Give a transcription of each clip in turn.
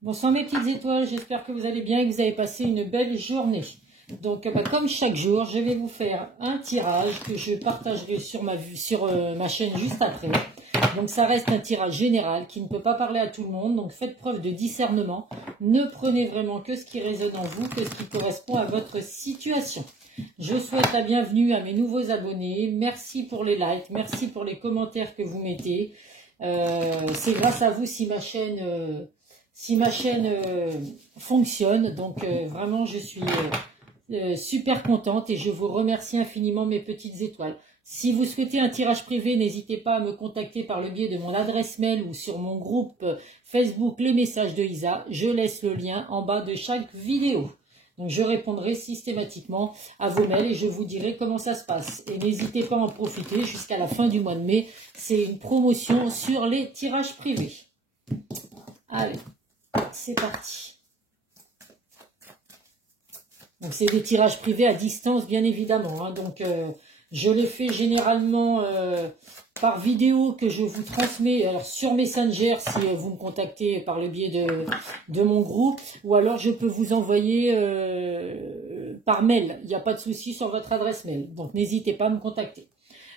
Bonsoir mes petites étoiles, j'espère que vous allez bien et que vous avez passé une belle journée. Donc comme chaque jour, je vais vous faire un tirage que je partagerai sur ma chaîne juste après. Donc ça reste un tirage général qui ne peut pas parler à tout le monde, donc faites preuve de discernement. Ne prenez vraiment que ce qui résonne en vous, que ce qui correspond à votre situation. Je souhaite la bienvenue à mes nouveaux abonnés, merci pour les likes, merci pour les commentaires que vous mettez. C'est grâce à vous si ma chaîne fonctionne, donc vraiment je suis super contente et je vous remercie infiniment mes petites étoiles. Si vous souhaitez un tirage privé, n'hésitez pas à me contacter par le biais de mon adresse mail ou sur mon groupe Facebook Les Messages de Isa. Je laisse le lien en bas de chaque vidéo. Donc je répondrai systématiquement à vos mails et je vous dirai comment ça se passe. Et n'hésitez pas à en profiter jusqu'à la fin du mois de mai. C'est une promotion sur les tirages privés. Allez, c'est parti. Donc c'est des tirages privés à distance bien évidemment. Hein. Donc je les fais généralement par vidéo que je vous transmets alors, sur Messenger si vous me contactez par le biais de mon groupe. Ou alors je peux vous envoyer par mail. Il n'y a pas de souci sur votre adresse mail. Donc n'hésitez pas à me contacter.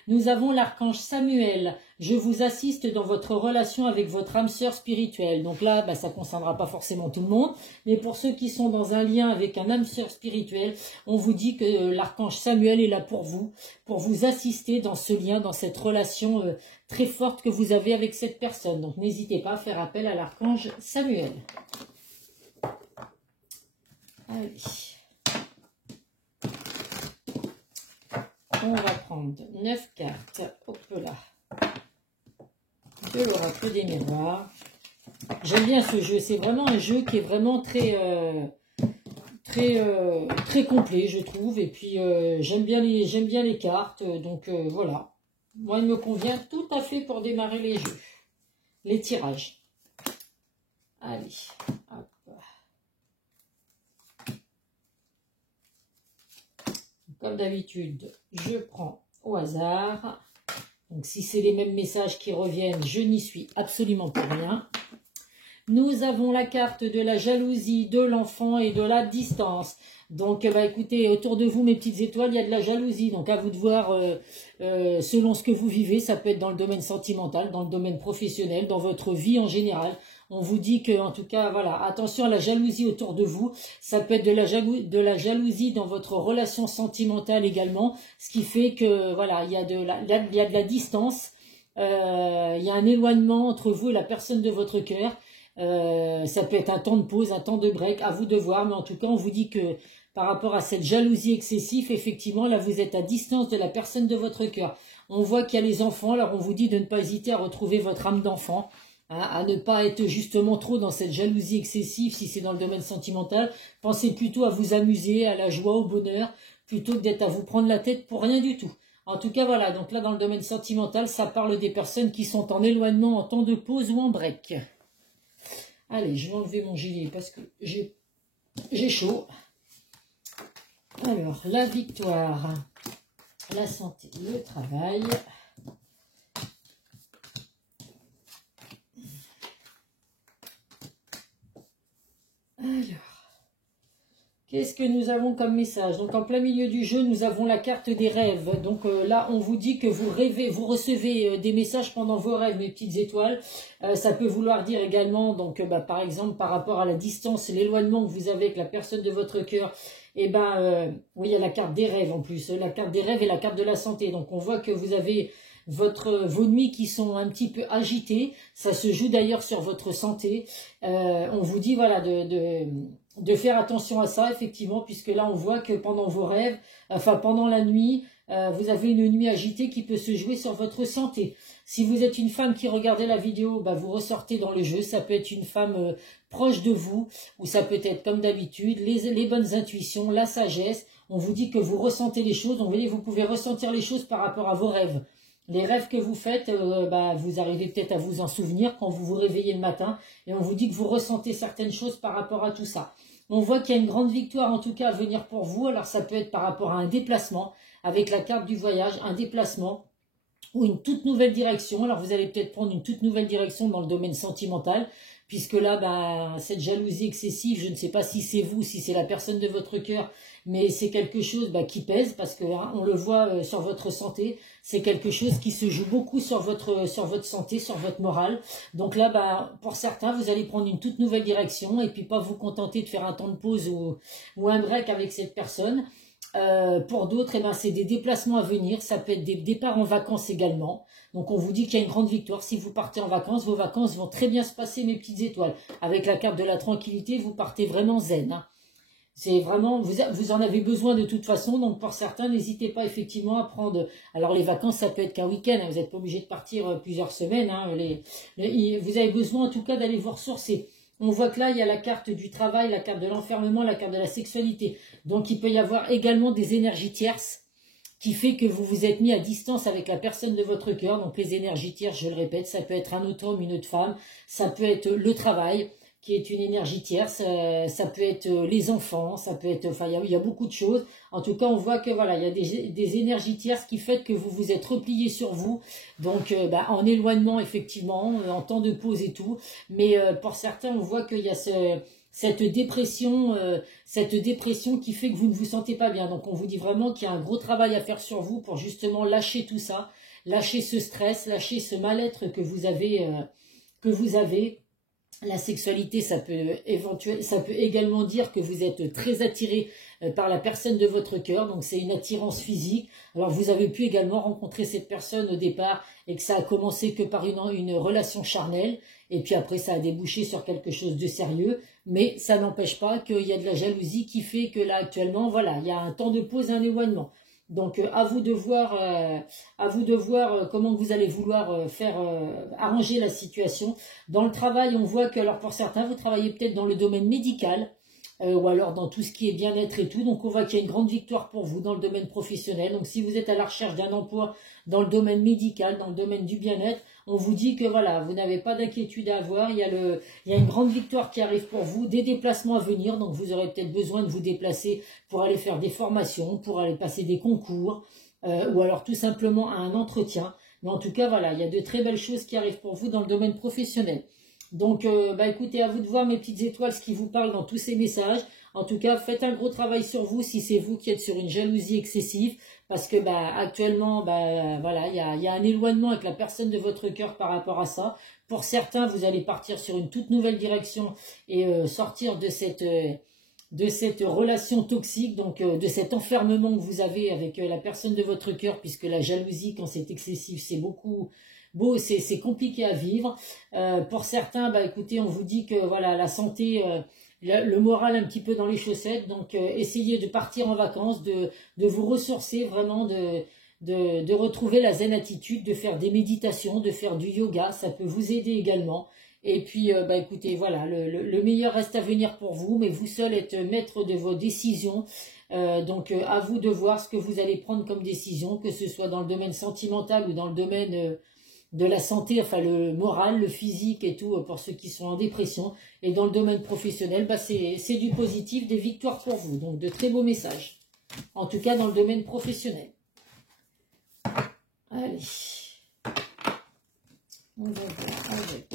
Nous avons l'archange Samuel. Je vous assiste dans votre relation avec votre âme sœur spirituelle. Donc là, ça ne concernera pas forcément tout le monde. Mais pour ceux qui sont dans un lien avec un âme sœur spirituelle, on vous dit que l'archange Samuel est là pour vous assister dans ce lien, dans cette relation très forte que vous avez avec cette personne. Donc n'hésitez pas à faire appel à l'archange Samuel. Allez. On va prendre 9 cartes. Hop là. De l'oracle des miroirs. J'aime bien ce jeu. C'est vraiment un jeu qui est vraiment très complet, je trouve. Et puis, j'aime bien les cartes. Donc, voilà. Moi, il me convient tout à fait pour démarrer les jeux. Les tirages. Allez. Hop. Comme d'habitude, je prends au hasard. Donc, si c'est les mêmes messages qui reviennent, je n'y suis absolument pour rien. Nous avons la carte de la jalousie, de l'enfant et de la distance. Donc, écoutez, autour de vous, mes petites étoiles, il y a de la jalousie. Donc, à vous de voir, selon ce que vous vivez, ça peut être dans le domaine sentimental, dans le domaine professionnel, dans votre vie en général. On vous dit que, en tout cas, voilà, attention à la jalousie autour de vous. Ça peut être de la jalousie dans votre relation sentimentale également. Ce qui fait que, voilà, il y a de la distance. Il y a un éloignement entre vous et la personne de votre cœur. Ça peut être un temps de pause, un temps de break, à vous de voir. Mais en tout cas, on vous dit que par rapport à cette jalousie excessive, effectivement, là, vous êtes à distance de la personne de votre cœur. On voit qu'il y a les enfants. Alors, on vous dit de ne pas hésiter à retrouver votre âme d'enfant. À ne pas être justement trop dans cette jalousie excessive si c'est dans le domaine sentimental. Pensez plutôt à vous amuser, à la joie, au bonheur, plutôt que d'être à vous prendre la tête pour rien du tout. En tout cas, voilà, donc là, dans le domaine sentimental, ça parle des personnes qui sont en éloignement, en temps de pause ou en break. Allez, je vais enlever mon gilet parce que j'ai chaud. Alors, la victoire, la santé, le travail... Alors, qu'est-ce que nous avons comme message? Donc, en plein milieu du jeu, nous avons la carte des rêves. Donc là, on vous dit que vous rêvez, vous recevez des messages pendant vos rêves, mes petites étoiles. Ça peut vouloir dire également, donc, par exemple, par rapport à la distance, l'éloignement que vous avez avec la personne de votre cœur. Et oui, il y a la carte des rêves en plus. La carte des rêves et la carte de la santé. Donc, on voit que vous avez vos nuits qui sont un petit peu agitées. Ça se joue d'ailleurs sur votre santé. On vous dit, voilà, de faire attention à ça, effectivement, puisque là, on voit que pendant vos rêves, enfin, pendant la nuit, vous avez une nuit agitée qui peut se jouer sur votre santé. Si vous êtes une femme qui regardez la vidéo, vous ressortez dans le jeu. Ça peut être une femme proche de vous, ou ça peut être, comme d'habitude, les bonnes intuitions, la sagesse. On vous dit que vous ressentez les choses. Vous pouvez ressentir les choses par rapport à vos rêves. Les rêves que vous faites, vous arrivez peut-être à vous en souvenir quand vous vous réveillez le matin. Et on vous dit que vous ressentez certaines choses par rapport à tout ça. On voit qu'il y a une grande victoire en tout cas à venir pour vous. Alors ça peut être par rapport à un déplacement, avec la carte du voyage, un déplacement ou une toute nouvelle direction. Alors vous allez peut-être prendre une toute nouvelle direction dans le domaine sentimental, puisque là, ben, cette jalousie excessive, je ne sais pas si c'est vous, si c'est la personne de votre cœur, mais c'est quelque chose qui pèse, parce que hein, on le voit sur votre santé, c'est quelque chose qui se joue beaucoup sur votre santé, sur votre morale. Donc là, ben, pour certains, vous allez prendre une toute nouvelle direction, et puis pas vous contenter de faire un temps de pause ou un break avec cette personne. Pour d'autres, eh ben, c'est des déplacements à venir, ça peut être des départs en vacances également. Donc on vous dit qu'il y a une grande victoire. Si vous partez en vacances, vos vacances vont très bien se passer, mes petites étoiles. Avec la carte de la tranquillité, vous partez vraiment zen. Hein. C'est vraiment, vous en avez besoin de toute façon, donc pour certains, n'hésitez pas effectivement à prendre. Alors les vacances, ça peut être qu'un week-end, hein, vous n'êtes pas obligé de partir plusieurs semaines. Hein, vous avez besoin en tout cas d'aller vous ressourcer. On voit que là, il y a la carte du travail, la carte de l'enfermement, la carte de la sexualité. Donc il peut y avoir également des énergies tierces qui fait que vous vous êtes mis à distance avec la personne de votre cœur. Donc les énergies tierces, je le répète, ça peut être un autre homme, une autre femme, ça peut être le travail, qui est une énergie tierce, ça peut être les enfants, ça peut être, enfin il y a beaucoup de choses. En tout cas, on voit que voilà, il y a des énergies tierces qui fait que vous vous êtes replié sur vous, donc en éloignement effectivement, en temps de pause et tout. Mais pour certains, on voit qu'il y a cette dépression qui fait que vous ne vous sentez pas bien. Donc on vous dit vraiment qu'il y a un gros travail à faire sur vous pour justement lâcher tout ça, lâcher ce stress, lâcher ce mal-être que vous avez. La sexualité, ça peut également dire que vous êtes très attiré par la personne de votre cœur, donc c'est une attirance physique. Alors vous avez pu également rencontrer cette personne au départ et que ça a commencé que par une relation charnelle, et puis après ça a débouché sur quelque chose de sérieux, mais ça n'empêche pas qu'il y a de la jalousie qui fait que là actuellement, voilà, il y a un temps de pause, un éloignement. Donc à vous de voir, comment vous allez vouloir faire arranger la situation. Dans le travail, on voit que, alors pour certains, vous travaillez peut-être dans le domaine médical, ou alors dans tout ce qui est bien-être et tout. Donc on voit qu'il y a une grande victoire pour vous dans le domaine professionnel. Donc si vous êtes à la recherche d'un emploi dans le domaine médical, dans le domaine du bien-être, on vous dit que voilà, vous n'avez pas d'inquiétude à avoir. Il y a une grande victoire qui arrive pour vous, des déplacements à venir. Donc vous aurez peut-être besoin de vous déplacer pour aller faire des formations, pour aller passer des concours, ou alors tout simplement à un entretien. Mais en tout cas, voilà, il y a de très belles choses qui arrivent pour vous dans le domaine professionnel. Donc, écoutez, à vous de voir, mes petites étoiles, ce qui vous parle dans tous ces messages. En tout cas, faites un gros travail sur vous si c'est vous qui êtes sur une jalousie excessive. Parce que actuellement, voilà, il y a un éloignement avec la personne de votre cœur par rapport à ça. Pour certains, vous allez partir sur une toute nouvelle direction et sortir de cette relation toxique, donc de cet enfermement que vous avez avec la personne de votre cœur, puisque la jalousie, quand c'est excessif, c'est c'est compliqué à vivre. Pour certains, écoutez, on vous dit que voilà, la santé, le moral un petit peu dans les chaussettes, donc essayez de partir en vacances, de vous ressourcer vraiment, de retrouver la zen attitude, de faire des méditations, de faire du yoga, ça peut vous aider également. Et puis, écoutez, voilà, le meilleur reste à venir pour vous, mais vous seul êtes maître de vos décisions. Donc, à vous de voir ce que vous allez prendre comme décision, que ce soit dans le domaine sentimental ou dans le domaine de la santé, enfin le moral, le physique et tout, pour ceux qui sont en dépression. Et dans le domaine professionnel, c'est du positif, des victoires pour vous. Donc, de très beaux messages. En tout cas, dans le domaine professionnel. Allez. On va voir avec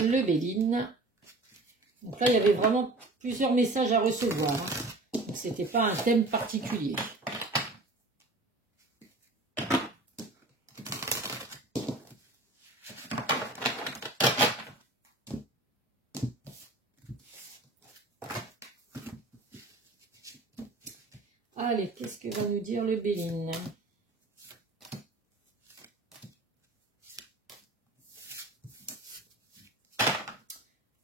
le Béline. Donc là, il y avait vraiment plusieurs messages à recevoir. Hein. Donc, c'était pas un thème particulier. Allez, qu'est-ce que va nous dire le Béline?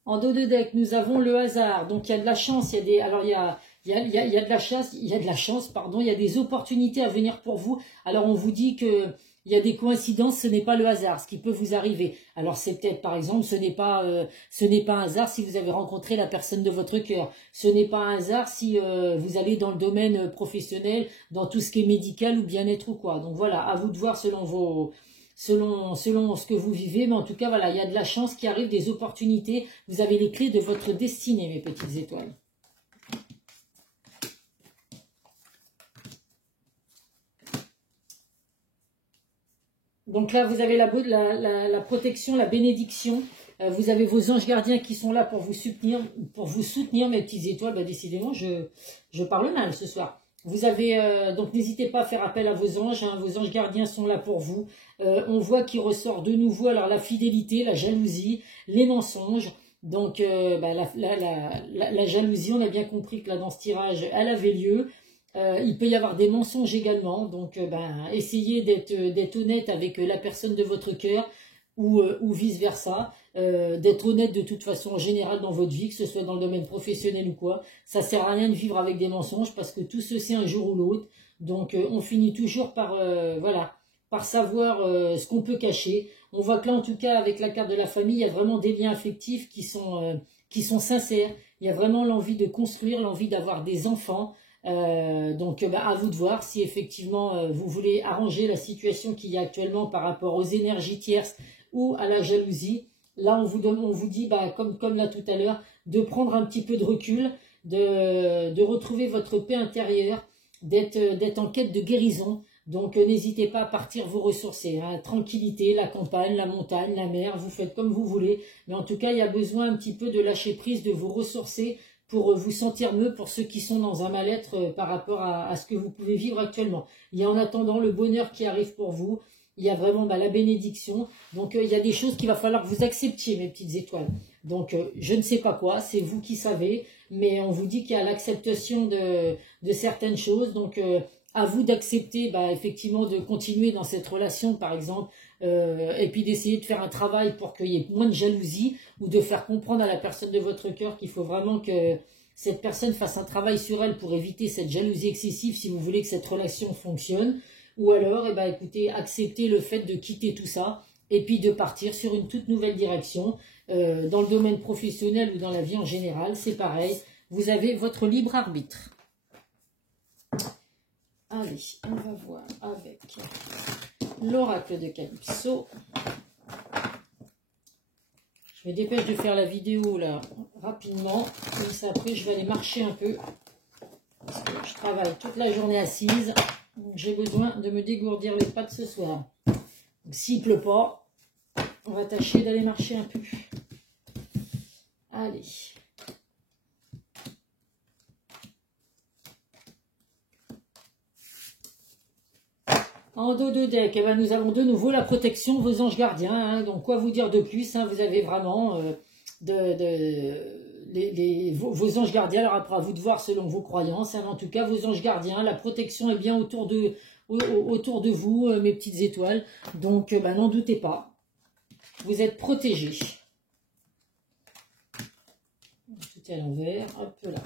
En dos de deck, nous avons le hasard. Donc, il y a de la chance, il y a des... Alors, il y a de la chance, pardon, il y a des opportunités à venir pour vous. Alors, on vous dit que il y a des coïncidences, ce n'est pas le hasard, ce qui peut vous arriver. Alors, c'est peut-être, par exemple, ce n'est pas un hasard si vous avez rencontré la personne de votre cœur. Ce n'est pas un hasard si vous allez dans le domaine professionnel, dans tout ce qui est médical ou bien-être ou quoi. Donc, voilà, à vous de voir selon ce que vous vivez, mais en tout cas, voilà, il y a de la chance qui arrive, des opportunités. Vous avez les clés de votre destinée, mes petites étoiles. Donc là, vous avez la protection, la bénédiction. Vous avez vos anges gardiens qui sont là pour vous soutenir, mes petites étoiles. Bah, décidément, je parle mal ce soir. Vous avez donc n'hésitez pas à faire appel à vos anges. Hein, vos anges gardiens sont là pour vous. On voit qu'il ressort de nouveau alors la fidélité, la jalousie, les mensonges. Donc bah, la jalousie, on a bien compris que là dans ce tirage, elle avait lieu. Il peut y avoir des mensonges également. Donc ben, essayez d'être honnête avec la personne de votre cœur ou vice versa. D'être honnête de toute façon en général dans votre vie, que ce soit dans le domaine professionnel ou quoi. Ça sert à rien de vivre avec des mensonges parce que tout se sait un jour ou l'autre. Donc on finit toujours par voilà, par savoir ce qu'on peut cacher. On voit que là en tout cas avec la carte de la famille, il y a vraiment des liens affectifs qui sont sincères. Il y a vraiment l'envie de construire, l'envie d'avoir des enfants. Donc bah, à vous de voir si effectivement vous voulez arranger la situation qu'il y a actuellement par rapport aux énergies tierces ou à la jalousie. Là, on vous dit, bah, comme là tout à l'heure, de prendre un petit peu de recul, de retrouver votre paix intérieure, d'être en quête de guérison. Donc, n'hésitez pas à partir vous ressourcer. Hein. Tranquillité, la campagne, la montagne, la mer, vous faites comme vous voulez. Mais en tout cas, il y a besoin un petit peu de lâcher prise, de vous ressourcer pour vous sentir mieux pour ceux qui sont dans un mal-être par rapport à ce que vous pouvez vivre actuellement. Il y a en attendant le bonheur qui arrive pour vous. Il y a vraiment bah, la bénédiction. Donc, il y a des choses qu'il va falloir que vous acceptiez, mes petites étoiles. Donc, je ne sais pas quoi, c'est vous qui savez. Mais on vous dit qu'il y a l'acceptation de certaines choses. Donc, à vous d'accepter, bah, effectivement, de continuer dans cette relation, par exemple. Et puis d'essayer de faire un travail pour qu'il y ait moins de jalousie. Ou de faire comprendre à la personne de votre cœur qu'il faut vraiment que cette personne fasse un travail sur elle pour éviter cette jalousie excessive si vous voulez que cette relation fonctionne. Ou alors, eh ben, écoutez, accepter le fait de quitter tout ça et puis de partir sur une toute nouvelle direction. Dans le domaine professionnel ou dans la vie en général, c'est pareil. Vous avez votre libre arbitre. Allez, on va voir avec l'oracle de Calypso. Je me dépêche de faire la vidéo là rapidement. Comme ça, après, je vais aller marcher un peu. Parce que je travaille toute la journée assise. J'ai besoin de me dégourdir les pattes ce soir. S'il ne pleut pas, on va tâcher d'aller marcher un peu. Allez. En dos de deck, eh ben, nous avons de nouveau la protection, vos anges gardiens. Hein. Donc, quoi vous dire de plus, hein. Vous avez vraiment vos anges gardiens. Alors après, à vous de voir selon vos croyances. Hein. En tout cas, vos anges gardiens, la protection est bien autour de vous, mes petites étoiles. Donc, ben, n'en doutez pas. Vous êtes protégés. Tout est à l'envers. Hop là.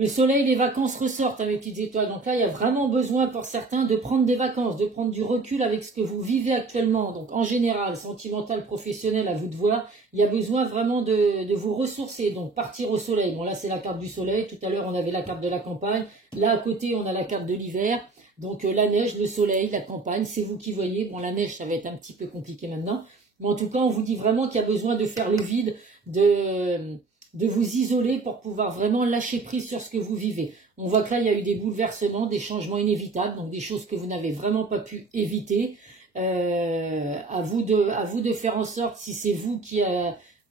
Le soleil, les vacances ressortent, hein, mes petites étoiles. Donc là, il y a vraiment besoin pour certains de prendre des vacances, de prendre du recul avec ce que vous vivez actuellement. Donc en général, sentimental, professionnel, à vous de voir. Il y a besoin vraiment de vous ressourcer. Donc partir au soleil. Bon là, c'est la carte du soleil. Tout à l'heure, on avait la carte de la campagne. Là, à côté, on a la carte de l'hiver. Donc la neige, le soleil, la campagne, c'est vous qui voyez. Bon, la neige, ça va être un petit peu compliqué maintenant. Mais en tout cas, on vous dit vraiment qu'il y a besoin de faire le vide, de vous isoler pour pouvoir vraiment lâcher prise sur ce que vous vivez. On voit que là, il y a eu des bouleversements, des changements inévitables, donc des choses que vous n'avez vraiment pas pu éviter. À vous de faire en sorte, si c'est vous qui,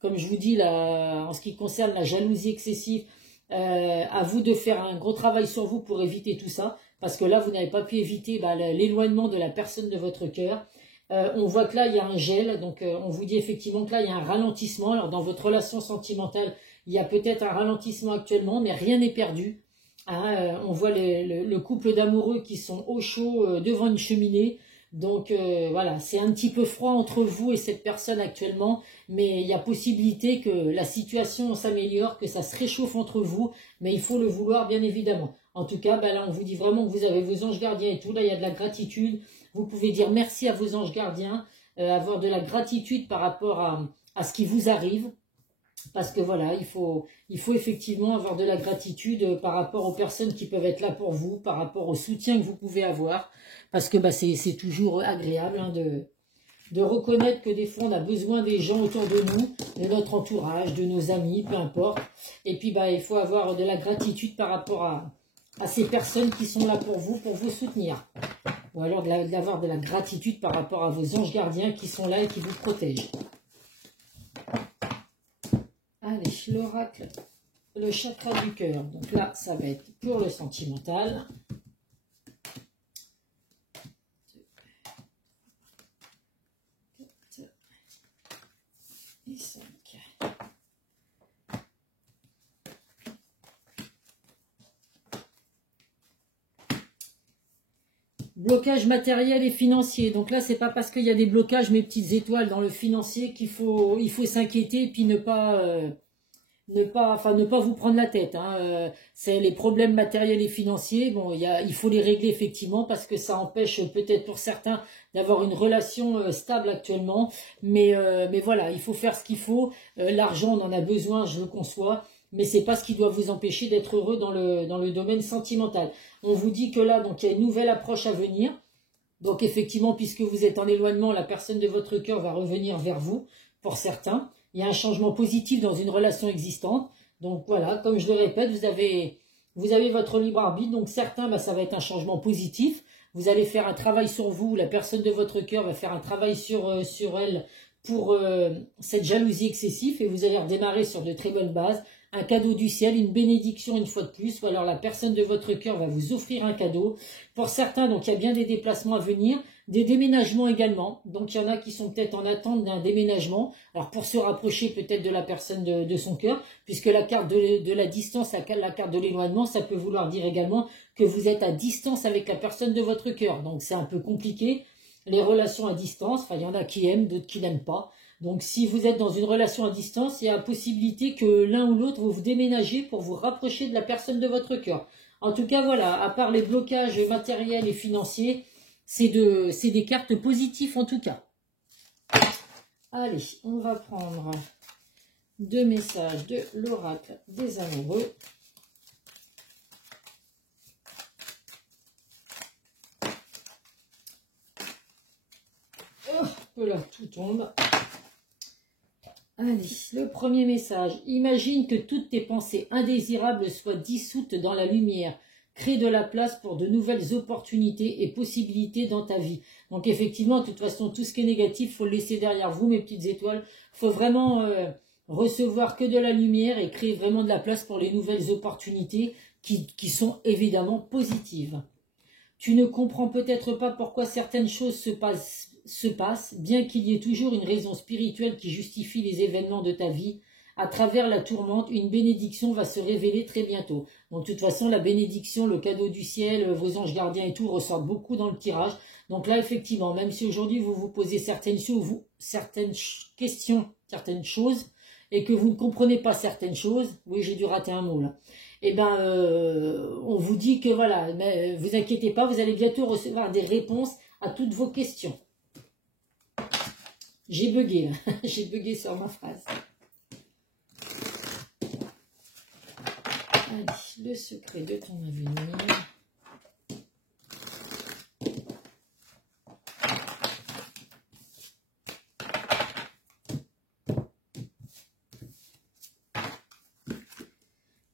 comme je vous dis, en ce qui concerne la jalousie excessive, à vous de faire un gros travail sur vous pour éviter tout ça, parce que là, vous n'avez pas pu éviter l'éloignement de la personne de votre cœur. On voit que là, il y a un gel, donc on vous dit effectivement que là, il y a un ralentissement. Alors, dans votre relation sentimentale, il y a peut-être un ralentissement actuellement, mais rien n'est perdu. Hein, on voit le couple d'amoureux qui sont au chaud devant une cheminée. Donc, voilà, c'est un petit peu froid entre vous et cette personne actuellement, mais il y a possibilité que la situation s'améliore, que ça se réchauffe entre vous, mais il faut le vouloir, bien évidemment. En tout cas, ben là, on vous dit vraiment que vous avez vos anges gardiens et tout. Là, il y a de la gratitude. Vous pouvez dire merci à vos anges gardiens, avoir de la gratitude par rapport à ce qui vous arrive. Parce que voilà, il faut effectivement avoir de la gratitude par rapport aux personnes qui peuvent être là pour vous, par rapport au soutien que vous pouvez avoir. Parce que bah, c'est toujours agréable hein, de reconnaître que des fois on a besoin des gens autour de nous, de notre entourage, de nos amis, peu importe. Et puis bah, il faut avoir de la gratitude par rapport à ces personnes qui sont là pour vous soutenir. ou alors d'avoir de la gratitude par rapport à vos anges gardiens qui sont là et qui vous protègent. Allez, l'oracle, le chakra du cœur. Donc là, ça va être pour le sentimental. 4 et 5. Blocage matériel et financier. Donc là, c'est pas parce qu'il y a des blocages, mes petites étoiles, dans le financier qu'il faut s'inquiéter et puis ne pas vous prendre la tête. Hein. C'est les problèmes matériels et financiers. Bon, il faut les régler effectivement parce que ça empêche peut-être pour certains d'avoir une relation stable actuellement. Mais voilà, il faut faire ce qu'il faut. L'argent, on en a besoin, je le conçois. Mais c'est pas ce qui doit vous empêcher d'être heureux dans le domaine sentimental. On vous dit que là, donc il y a une nouvelle approche à venir. Donc effectivement, puisque vous êtes en éloignement, la personne de votre cœur va revenir vers vous, pour certains. Il y a un changement positif dans une relation existante. Donc voilà, comme je le répète, vous avez votre libre arbitre. Donc certains, ça va être un changement positif. Vous allez faire un travail sur vous. La personne de votre cœur va faire un travail sur elle pour cette jalousie excessive. Et vous allez redémarrer sur de très bonnes bases. Un cadeau du ciel, une bénédiction une fois de plus, ou alors la personne de votre cœur va vous offrir un cadeau. Pour certains, donc il y a bien des déplacements à venir, des déménagements également. Donc il y en a qui sont peut-être en attente d'un déménagement. Alors pour se rapprocher peut-être de la personne de son cœur, puisque la carte de la distance, la carte de l'éloignement, ça peut vouloir dire également que vous êtes à distance avec la personne de votre cœur. Donc c'est un peu compliqué, les relations à distance. Enfin, il y en a qui aiment, d'autres qui n'aiment pas. Donc, si vous êtes dans une relation à distance, il y a la possibilité que l'un ou l'autre vous déménagez pour vous rapprocher de la personne de votre cœur. En tout cas, voilà, à part les blocages matériels et financiers, c'est des cartes positives en tout cas. Allez, on va prendre 2 messages de l'oracle des amoureux. Oh, là, tout tombe. Allez, le premier message. Imagine que toutes tes pensées indésirables soient dissoutes dans la lumière. Crée de la place pour de nouvelles opportunités et possibilités dans ta vie. Donc effectivement, de toute façon, tout ce qui est négatif, il faut le laisser derrière vous, mes petites étoiles. Il faut vraiment recevoir que de la lumière et créer vraiment de la place pour les nouvelles opportunités qui sont évidemment positives. Tu ne comprends peut-être pas pourquoi certaines choses se passe, bien qu'il y ait toujours une raison spirituelle qui justifie les événements de ta vie. À travers la tourmente, une bénédiction va se révéler très bientôt. Donc de toute façon, la bénédiction, le cadeau du ciel, vos anges gardiens et tout ressortent beaucoup dans le tirage. Donc là, effectivement, même si aujourd'hui vous vous posez certaines questions, certaines choses, et que vous ne comprenez pas certaines choses, oui, j'ai dû rater un mot là, eh ben, on vous dit que voilà, mais vous inquiétez pas, vous allez bientôt recevoir des réponses à toutes vos questions. J'ai bugué là, j'ai bugué sur ma phrase. Allez, le secret de ton avenir.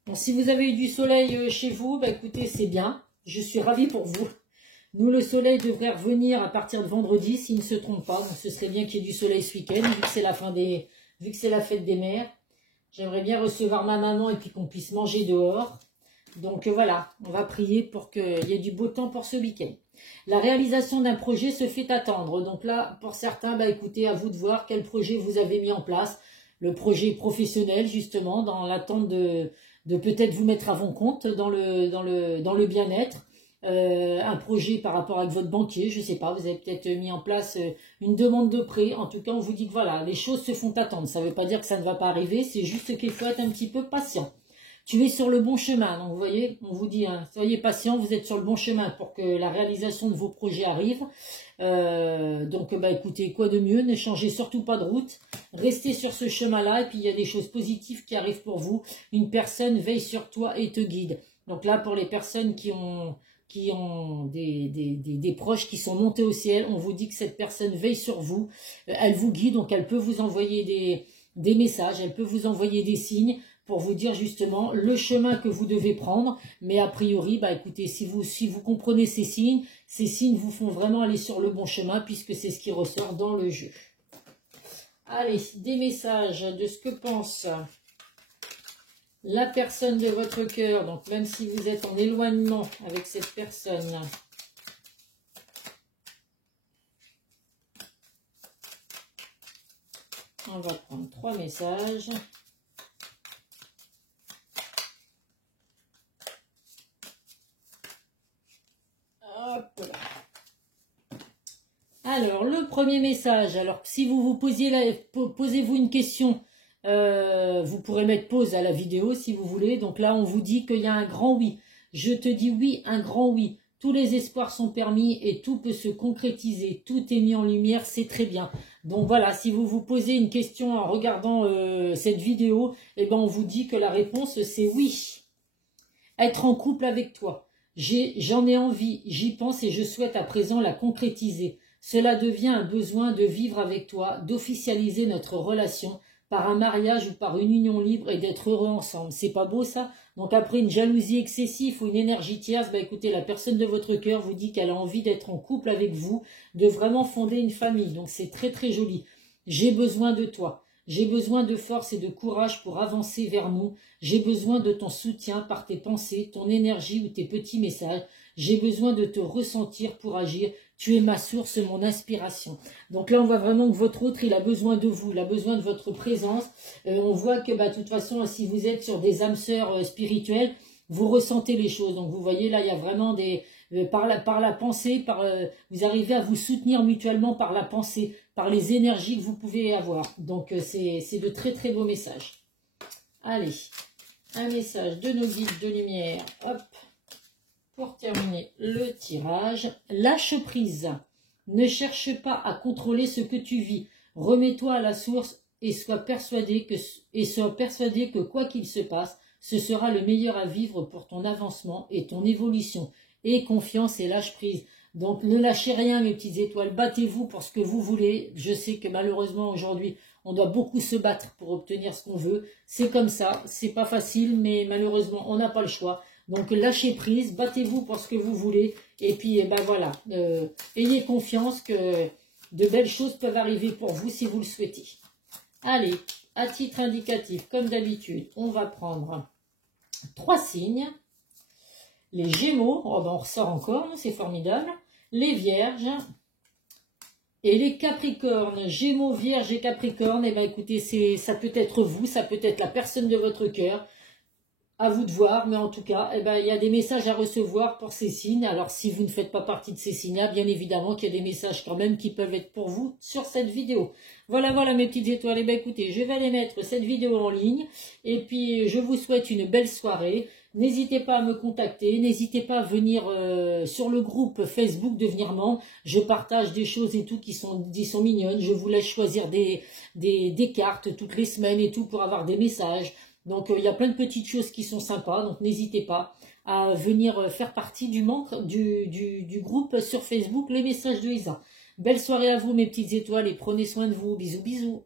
Bon, si vous avez eu du soleil chez vous, bah écoutez, c'est bien. Je suis ravie pour vous. Nous, le soleil devrait revenir à partir de vendredi, s'il ne se trompe pas. Donc, ce serait bien qu'il y ait du soleil ce week-end, vu que c'est la fête des mères. J'aimerais bien recevoir ma maman et puis qu'on puisse manger dehors. Donc voilà, on va prier pour qu'il y ait du beau temps pour ce week-end. La réalisation d'un projet se fait attendre. Donc là, pour certains, bah écoutez, à vous de voir quel projet vous avez mis en place. Le projet professionnel, justement, dans l'attente de peut-être vous mettre à votre compte dans le bien-être. Un projet par rapport avec votre banquier, je ne sais pas, vous avez peut-être mis en place une demande de prêt. En tout cas, on vous dit que voilà, les choses se font attendre. Ça ne veut pas dire que ça ne va pas arriver, c'est juste qu'il faut être un petit peu patient. Tu es sur le bon chemin, donc vous voyez, on vous dit, hein, soyez patient, vous êtes sur le bon chemin pour que la réalisation de vos projets arrive. Donc, bah, écoutez, quoi de mieux, ne changez surtout pas de route, restez sur ce chemin-là, et puis il y a des choses positives qui arrivent pour vous. Une personne veille sur toi et te guide. Donc là, pour les personnes qui ont des proches qui sont montés au ciel, on vous dit que cette personne veille sur vous, elle vous guide, donc elle peut vous envoyer des messages, elle peut vous envoyer des signes pour vous dire justement le chemin que vous devez prendre. Mais a priori, bah écoutez, si vous comprenez ces signes vous font vraiment aller sur le bon chemin puisque c'est ce qui ressort dans le jeu. Allez, des messages de ce que pense la personne de votre cœur. Donc même si vous êtes en éloignement avec cette personne. On va prendre 3 messages. Hop là. Alors, le premier message. Alors, si vous vous posez-vous une question, vous pourrez mettre pause à la vidéo si vous voulez. Donc là, on vous dit qu'il y a un grand oui. Je te dis oui, un grand oui. Tous les espoirs sont permis et tout peut se concrétiser. Tout est mis en lumière, c'est très bien. Donc voilà, si vous vous posez une question en regardant cette vidéo, eh ben on vous dit que la réponse c'est oui. Être en couple avec toi. J'en ai envie, j'y pense et je souhaite à présent la concrétiser. Cela devient un besoin de vivre avec toi, d'officialiser notre relation par un mariage ou par une union libre et d'être heureux ensemble. C'est pas beau ça? Donc après une jalousie excessive ou une énergie tierce, bah écoutez, la personne de votre cœur vous dit qu'elle a envie d'être en couple avec vous, de vraiment fonder une famille. Donc c'est très très joli. J'ai besoin de toi. J'ai besoin de force et de courage pour avancer vers nous. J'ai besoin de ton soutien par tes pensées, ton énergie ou tes petits messages. J'ai besoin de te ressentir pour agir. Tu es ma source, mon inspiration. Donc là, on voit vraiment que votre autre, il a besoin de vous, il a besoin de votre présence. On voit que, de toute façon, si vous êtes sur des âmes sœurs spirituelles, vous ressentez les choses. Donc vous voyez, là, il y a vraiment des... par la pensée, vous arrivez à vous soutenir mutuellement par la pensée, par les énergies que vous pouvez avoir. Donc c'est de très très beaux messages. Allez, un message de nos guides de lumière. Hop. Pour terminer le tirage, lâche prise. Ne cherche pas à contrôler ce que tu vis. Remets-toi à la source et sois persuadé que quoi qu'il se passe, ce sera le meilleur à vivre pour ton avancement et ton évolution. Aie confiance et lâche prise. Donc ne lâchez rien mes petites étoiles, battez-vous pour ce que vous voulez. Je sais que malheureusement aujourd'hui, on doit beaucoup se battre pour obtenir ce qu'on veut. C'est comme ça, c'est pas facile, mais malheureusement, on n'a pas le choix. Donc lâchez prise, battez-vous pour ce que vous voulez. Et puis voilà, ayez confiance que de belles choses peuvent arriver pour vous si vous le souhaitez. Allez, à titre indicatif, comme d'habitude, on va prendre 3 signes. Les Gémeaux, oh ben on ressort encore, c'est formidable. Les Vierges et les Capricornes. Gémeaux, Vierges et Capricornes, ben écoutez, ça peut être vous, ça peut être la personne de votre cœur. À vous de voir, mais en tout cas, il y a des messages à recevoir pour ces signes. Alors, si vous ne faites pas partie de ces signes-là, bien évidemment qu'il y a des messages quand même qui peuvent être pour vous sur cette vidéo. Voilà mes petites étoiles. Écoutez, je vais aller mettre cette vidéo en ligne. Et puis, je vous souhaite une belle soirée. N'hésitez pas à me contacter. N'hésitez pas à venir sur le groupe Facebook, devenir membre. Je partage des choses et tout qui sont mignonnes. Je vous laisse choisir des cartes toutes les semaines et tout pour avoir des messages. Donc, il y a plein de petites choses qui sont sympas, donc n'hésitez pas à venir faire partie du groupe sur Facebook, les messages de Isa. Belle soirée à vous, mes petites étoiles, et prenez soin de vous. Bisous, bisous.